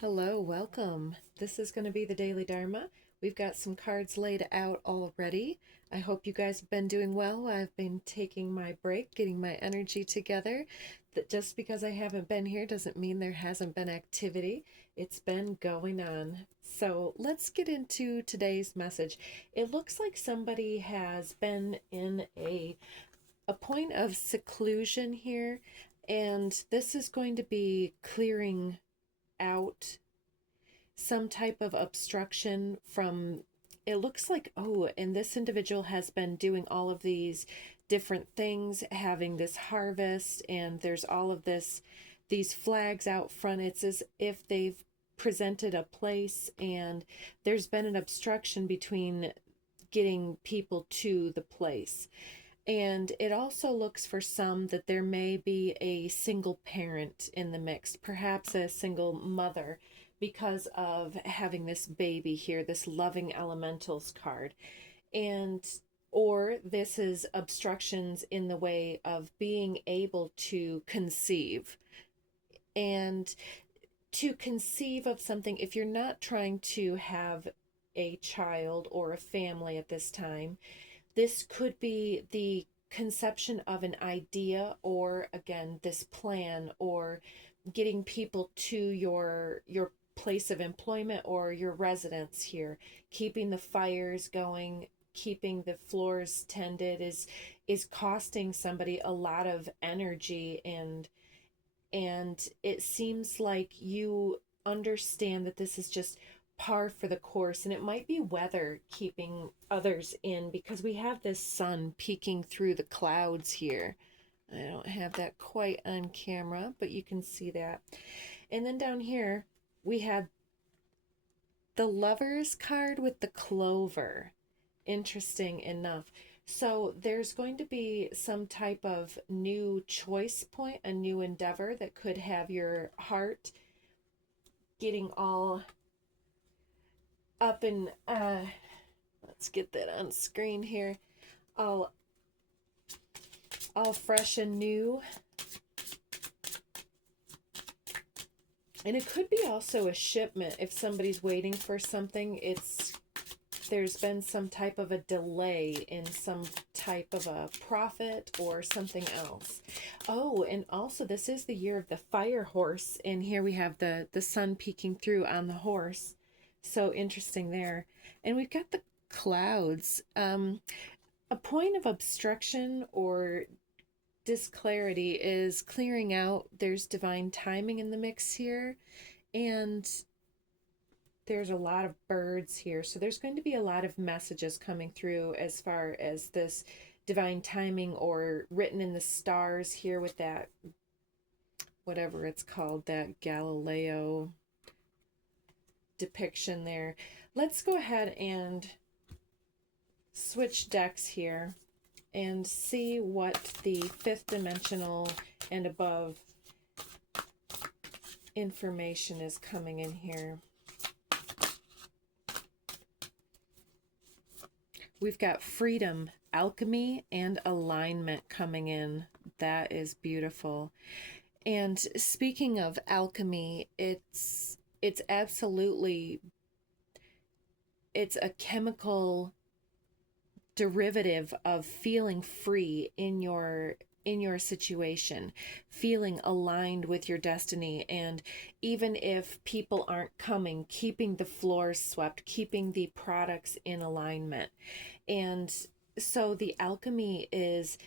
Hello, welcome. This is going to be the Daily Dharma. We've got some cards laid out already. I hope you guys have been doing well. I've been taking my break, getting my energy together. That just because I haven't been here doesn't mean there hasn't been activity. It's been going on. So let's get into today's message. It looks like somebody has been in a point of seclusion here, and this is going to be clearing out some type of obstruction from, it looks like, oh, and this individual has been doing all of these different things, having this harvest, and there's all of these flags out front. It's as if they've presented a place and there's been an obstruction between getting people to the place. And it also looks for some that there may be a single parent in the mix, perhaps a single mother, because of having this baby here, this loving elementals card. And or this is obstructions in the way of being able to conceive. And to conceive of something, if you're not trying to have a child or a family at this time, this could be the conception of an idea, or again this plan, or getting people to your place of employment or your residence here, keeping the fires going, keeping the floors tended is costing somebody a lot of energy, and it seems like you understand that this is just par for the course, and it might be weather keeping others in, because we have this sun peeking through the clouds here. I don't have that quite on camera, but you can see that. And then down here we have the Lovers card with the clover. Interesting enough. So there's going to be some type of new choice point, a new endeavor that could have your heart getting all up and let's get that on screen here, all fresh and new. And it could be also a shipment. If somebody's waiting for something, there's been some type of a delay in some type of a profit or something else. Oh, and also this is the year of the fire horse, and here we have the sun peeking through on the horse. So interesting there. And we've got the clouds. A point of obstruction or disclarity is clearing out. There's divine timing in the mix here, and there's a lot of birds here. So there's going to be a lot of messages coming through as far as this divine timing, or written in the stars here with that, whatever it's called, that Galileo depiction there. Let's go ahead and switch decks here and see what the fifth dimensional and above information is coming in here. We've got freedom, alchemy, and alignment coming in. That is beautiful. And speaking of alchemy, it's absolutely, it's a chemical derivative of feeling free in your situation, feeling aligned with your destiny. And even if people aren't coming, keeping the floors swept, keeping the products in alignment. And so the alchemy is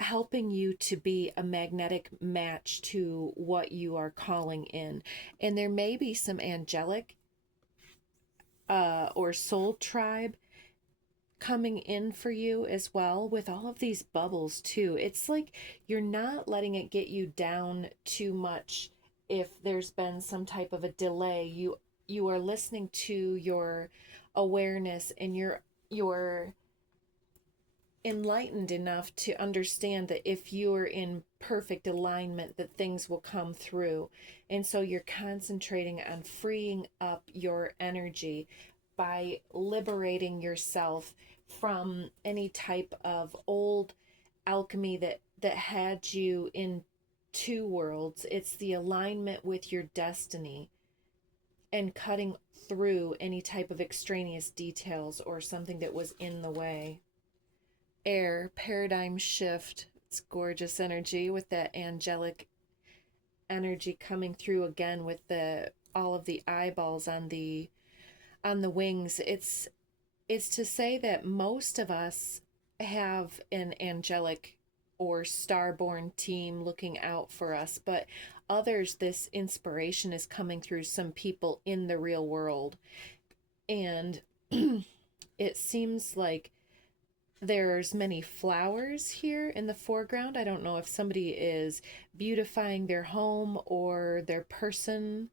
helping you to be a magnetic match to what you are calling in. And there may be some angelic or soul tribe coming in for you as well, with all of these bubbles too. It's like you're not letting it get you down too much. If there's been some type of a delay, you are listening to your awareness, and you're enlightened enough to understand that if you're in perfect alignment, that things will come through. And so you're concentrating on freeing up your energy by liberating yourself from any type of old alchemy that had you in two worlds. It's the alignment with your destiny. and cutting through any type of extraneous details or something that was in the way. Air, paradigm shift. It's gorgeous energy with that angelic energy coming through again with the all of the eyeballs on the wings. It's to say that most of us have an angelic or starborn team looking out for us, but others, this inspiration is coming through some people in the real world. And it seems like there's many flowers here in the foreground. I don't know if somebody is beautifying their home or their person.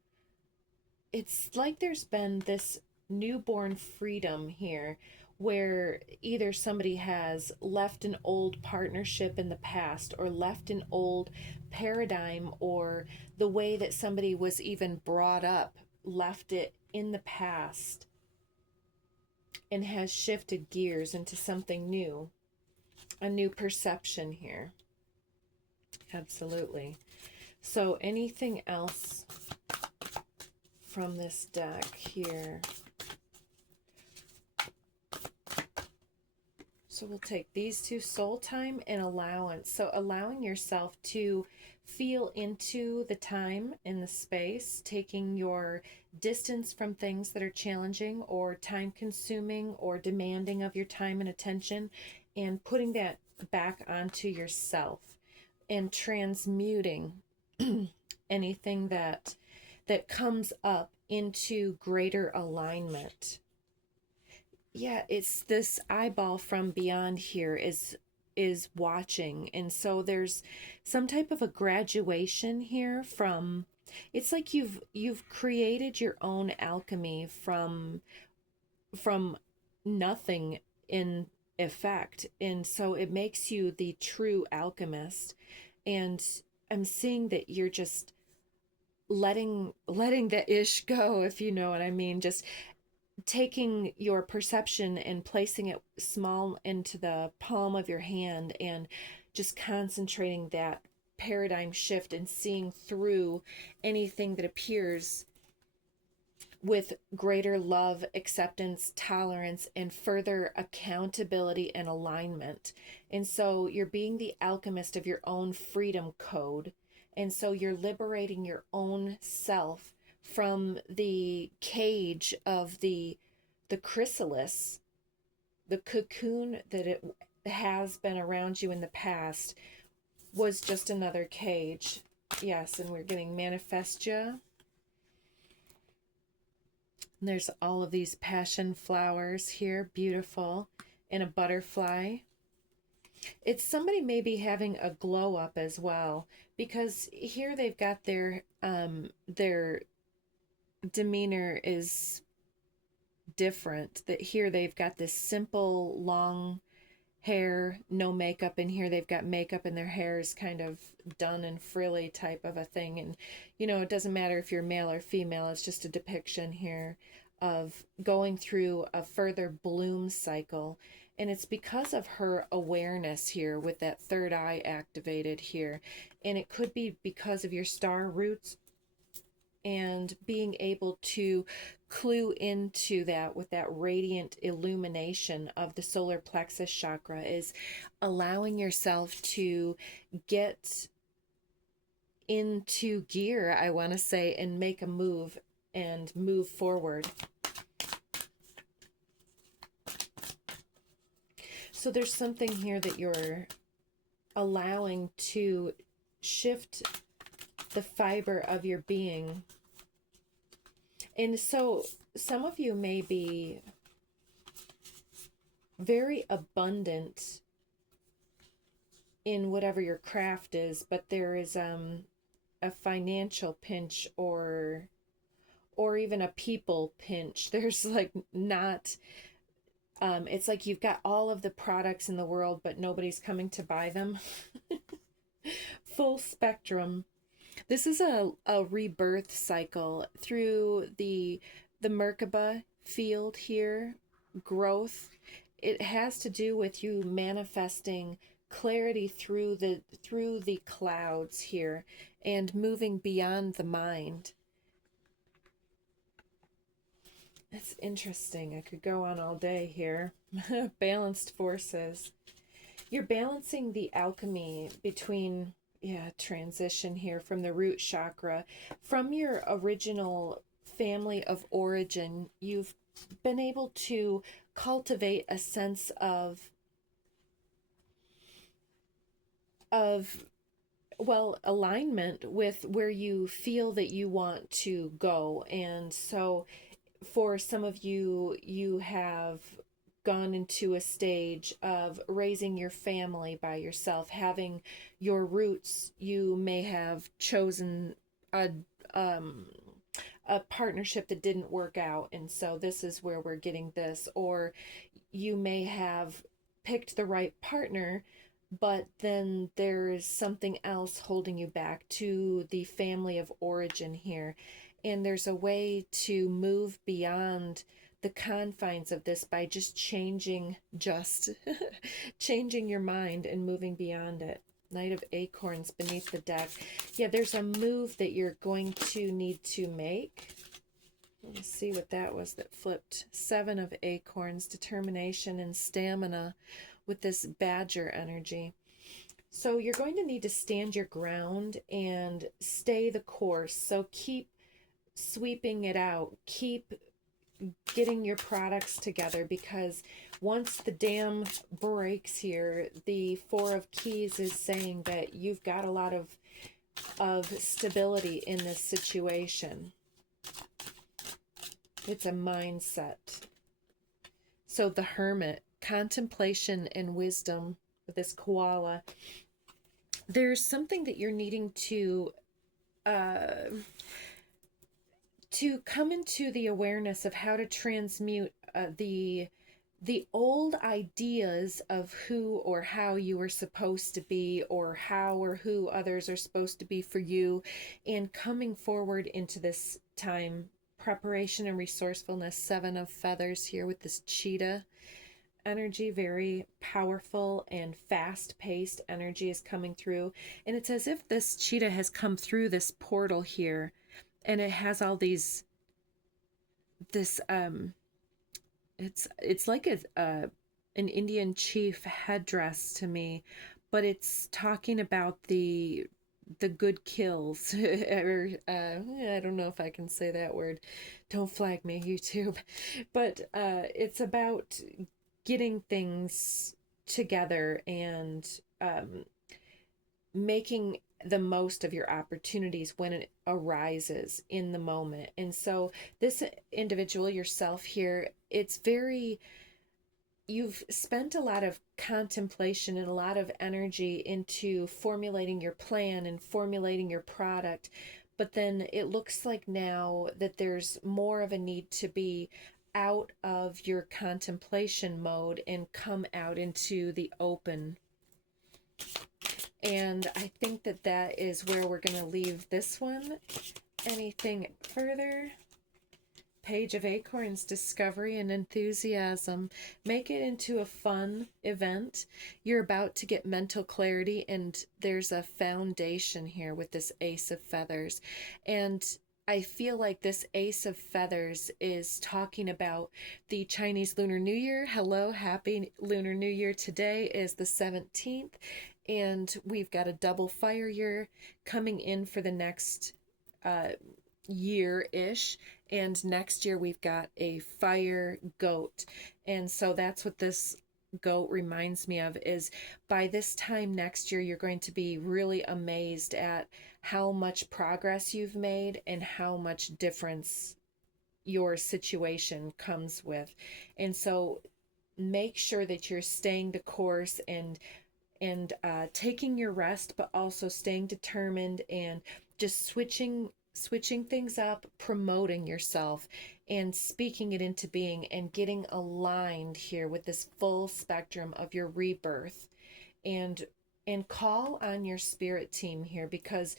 It's like there's been this newborn freedom here where either somebody has left an old partnership in the past or left an old paradigm, or the way that somebody was even brought up, left it in the past and has shifted gears into something new, a new perception here. Absolutely. So anything else from this deck here? So we'll take these two, soul time and allowance. So allowing yourself to feel into the time and the space, taking your distance from things that are challenging or time consuming or demanding of your time and attention, and putting that back onto yourself and transmuting anything that comes up into greater alignment. Yeah, it's this eyeball from beyond here is watching, and so there's some type of a graduation here from, it's like you've created your own alchemy from nothing in effect, and so it makes you the true alchemist. And I'm seeing that you're just letting the ish go, if you know what I mean, just taking your perception and placing it small into the palm of your hand and just concentrating that paradigm shift and seeing through anything that appears with greater love, acceptance, tolerance, and further accountability and alignment. And so you're being the alchemist of your own freedom code. And so you're liberating your own self from the cage of the chrysalis, the cocoon that it has been around you in the past was just another cage. Yes, and we're getting manifestia. And there's all of these passion flowers here, beautiful, and a butterfly. It's somebody maybe having a glow up as well, because here they've got their demeanor is different. That here they've got this simple long hair, no makeup, and here they've got makeup and their hair is kind of done and frilly type of a thing. And you know, it doesn't matter if you're male or female, it's just a depiction here of going through a further bloom cycle. And it's because of her awareness here with that third eye activated here. And it could be because of your star roots and being able to clue into that with that radiant illumination of the solar plexus chakra, is allowing yourself to get into gear, I want to say, and make a move and move forward. So there's something here that you're allowing to shift the fiber of your being. And so some of you may be very abundant in whatever your craft is, but there is a financial pinch or even a people pinch. There's like not, it's like you've got all of the products in the world, but nobody's coming to buy them. Full spectrum. This is a rebirth cycle through the Merkaba field here, growth. It has to do with you manifesting clarity through the clouds here and moving beyond the mind. It's interesting. I could go on all day here. Balanced forces. You're balancing the alchemy between, yeah, transition here from the root chakra. From your original family of origin, you've been able to cultivate a sense of well, alignment with where you feel that you want to go. And so for some of you, you have gone into a stage of raising your family by yourself, having your roots. You may have chosen a um a partnership that didn't work out, and so this is where we're getting this. Or you may have picked the right partner, but then there's something else holding you back to the family of origin here. And there's a way to move beyond the confines of this by just changing your mind and moving beyond it. Knight of Acorns beneath the deck. Yeah, there's a move that you're going to need to make. Let's see what that was that flipped. Seven of Acorns, determination and stamina with this badger energy. So you're going to need to stand your ground and stay the course. So keep sweeping it out. Keep getting your products together, because once the dam breaks here, the Four of Keys is saying that you've got a lot of stability in this situation. It's a mindset. So the Hermit, contemplation and wisdom with this koala. There's something that you're needing to come into the awareness of how to transmute the old ideas of who or how you are supposed to be, or how or who others are supposed to be for you, and coming forward into this time. Preparation and resourcefulness. Seven of Feathers here with this cheetah energy, very powerful and fast-paced energy is coming through. And it's as if this cheetah has come through this portal here, and it has all these it's like an Indian chief headdress to me, but it's talking about the good kills. Or I don't know if I can say that word. Don't flag me, YouTube. But it's about getting things together and making the most of your opportunities when it arises in the moment. And so this individual, yourself here, you've spent a lot of contemplation and a lot of energy into formulating your plan and formulating your product. But then it looks like now that there's more of a need to be out of your contemplation mode and come out into the open. And I think that that is where we're going to leave this one. Anything further? Page of Acorns, discovery and enthusiasm. Make it into a fun event. You're about to get mental clarity, and there's a foundation here with this Ace of Feathers. And I feel like this Ace of Feathers is talking about the Chinese Lunar New Year. Hello, happy Lunar New Year. Today is the 17th, and we've got a double fire year coming in for the next year-ish. And next year we've got a fire goat. And so that's what this goat reminds me of, is by this time next year, you're going to be really amazed at how much progress you've made and how much difference your situation comes with. And so make sure that you're staying the course and taking your rest, but also staying determined and just switching things up, promoting yourself and speaking it into being, and getting aligned here with this full spectrum of your rebirth. And call on your spirit team here, because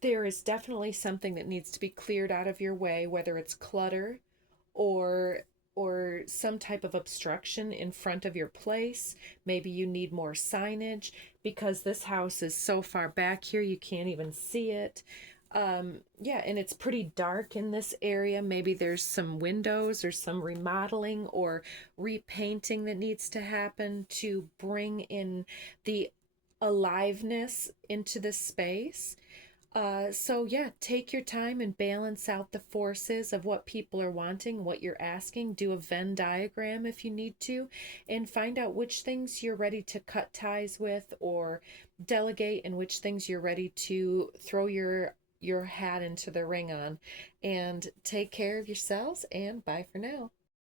there is definitely something that needs to be cleared out of your way, whether it's clutter or some type of obstruction in front of your place. Maybe you need more signage because this house is so far back here you can't even see it. Yeah, and it's pretty dark in this area. Maybe there's some windows or some remodeling or repainting that needs to happen to bring in the aliveness into the space. So yeah, take your time and balance out the forces of what people are wanting, what you're asking. Do a Venn diagram if you need to, and find out which things you're ready to cut ties with or delegate, and which things you're ready to throw your hat into the ring on. And take care of yourselves, and bye for now.